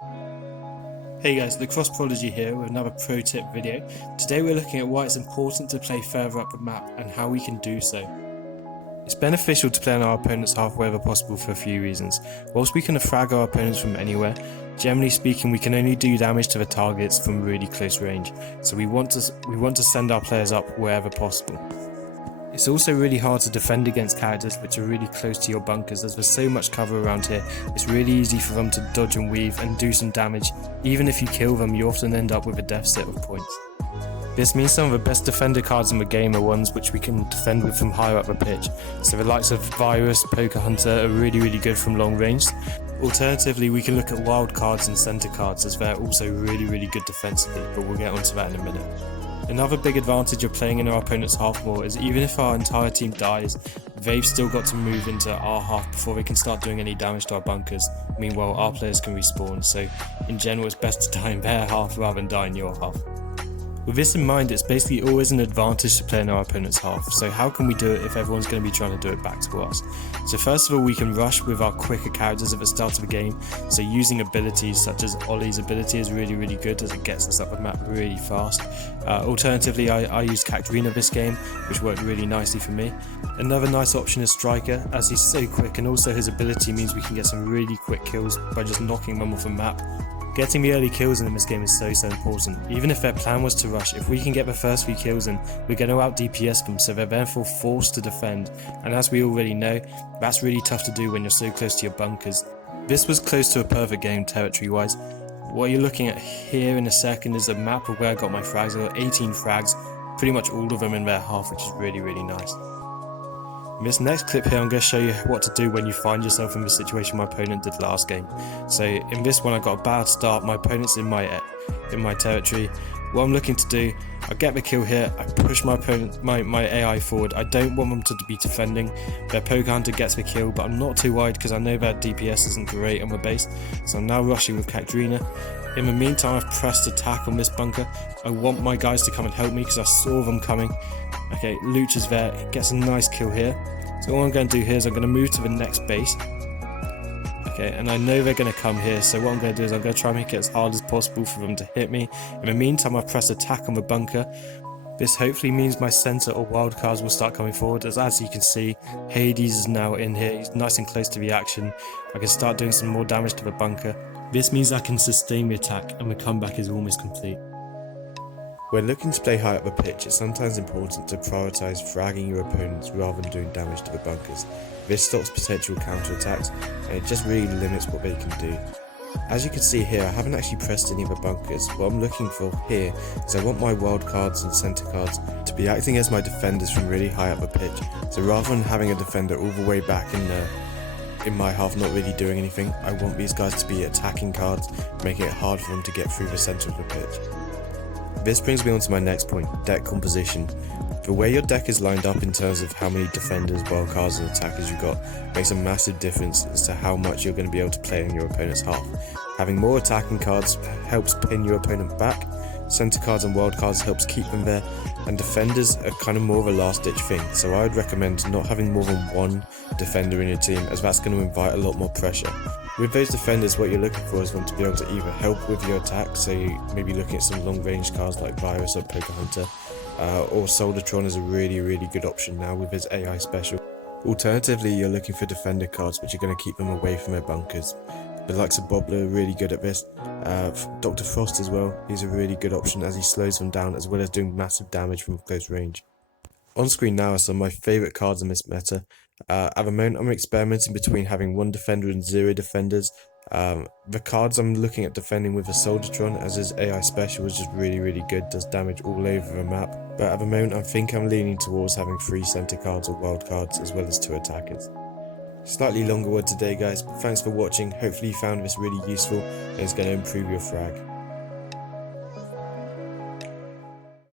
Hey guys, Lacrosse Prodigy here with another pro tip video. Today we're looking at why it's important to play further up the map and how we can do so. It's beneficial to play on our opponent's half wherever possible for a few reasons. Whilst we can frag our opponents from anywhere, generally speaking we can only do damage to the targets from really close range, so we want to send our players up wherever possible. It's also really hard to defend against characters which are really close to your bunkers, as there's so much cover around here. It's really easy for them to dodge and weave and do some damage. Even if you kill them, you often end up with a deficit of points. This means some of the best defender cards in the game are ones which we can defend with from higher up the pitch. So the likes of Virus, Poker Hunter are really good from long range. Alternatively, we can look at wild cards and center cards, as they're also really good defensively, but we'll get onto that in a minute. Another big advantage of playing in our opponent's half more is even if our entire team dies, they've still got to move into our half before they can start doing any damage to our bunkers. Meanwhile, our players can respawn, so in general it's best to die in their half rather than die in your half. With this in mind, it's basically always an advantage to play in our opponent's half, so how can we do it if everyone's going to be trying to do it back to us? So first of all, we can rush with our quicker characters at the start of the game, so using abilities such as Ollie's ability is really good as it gets us up the map really fast. Alternatively, I used Katrina this game, which worked really nicely for me. Another nice option is Striker, as he's so quick, and also his ability means we can get some really quick kills by just knocking them off the map. Getting the early kills in this game is so important. Even if their plan was to rush, if we can get the first few kills in, we're going to out DPS them, so they're therefore forced to defend, and as we already know, that's really tough to do when you're so close to your bunkers. This was close to a perfect game territory wise. What you're looking at here in a second is a map of where I got my frags. I got 18 frags, pretty much all of them in their half, which is really nice. In this next clip here, I'm going to show you what to do when you find yourself in the situation my opponent did last game. So in this one I got a bad start, my opponent's in my territory. What I'm looking to do, I get the kill here, I push my opponent, my AI forward. I don't want them to be defending. Their Poker Hunter gets the kill, but I'm not too worried because I know that DPS isn't great on the base. So I'm now rushing with Katrina. In the meantime, I've pressed attack on this bunker. I want my guys to come and help me because I saw them coming. Okay, Luch is there, he gets a nice kill here. So all I'm going to do here is I'm going to move to the next base. Okay, and I know they're going to come here, so what I'm going to do is I'm going to try and make it as hard as possible for them to hit me. In the meantime, I press attack on the bunker. This hopefully means my center or wild cards will start coming forward, as you can see, Hades is now in here, he's nice and close to the action. I can start doing some more damage to the bunker. This means I can sustain the attack and the comeback is almost complete. When looking to play high up the pitch, it's sometimes important to prioritise fragging your opponents rather than doing damage to the bunkers. This stops potential counter-attacks and it just really limits what they can do. As you can see here, I haven't actually pressed any of the bunkers. What I'm looking for here is I want my wild cards and centre cards to be acting as my defenders from really high up the pitch. So rather than having a defender all the way back in my half not really doing anything, I want these guys to be attacking cards, making it hard for them to get through the centre of the pitch. This brings me on to my next point, deck composition. The way your deck is lined up in terms of how many defenders, wildcards and attackers you've got makes a massive difference as to how much you're going to be able to play in your opponent's half. Having more attacking cards helps pin your opponent back, centre cards and wildcards helps keep them there, and defenders are kind of more of a last ditch thing, so I would recommend not having more than one defender in your team, as that's going to invite a lot more pressure. With those defenders, what you're looking for is them to be able to either help with your attack, so you may be looking at some long range cards like Virus or Poker Hunter, or Soldatron is a really good option now with his AI special. Alternatively, you're looking for defender cards which are going to keep them away from their bunkers. The likes of Bobbler are really good at this. Dr. Frost as well, he's a really good option as he slows them down as well as doing massive damage from close range. On screen now are some of my favourite cards in this meta. At the moment I'm experimenting between having one defender and 0 defenders. The cards I'm looking at defending with a Soldatron, as his AI special is just really good, does damage all over the map. But at the moment I think I'm leaning towards having 3 center cards or wild cards as well as 2 attackers. Slightly longer one today guys, but thanks for watching. Hopefully you found this really useful and it's going to improve your frag.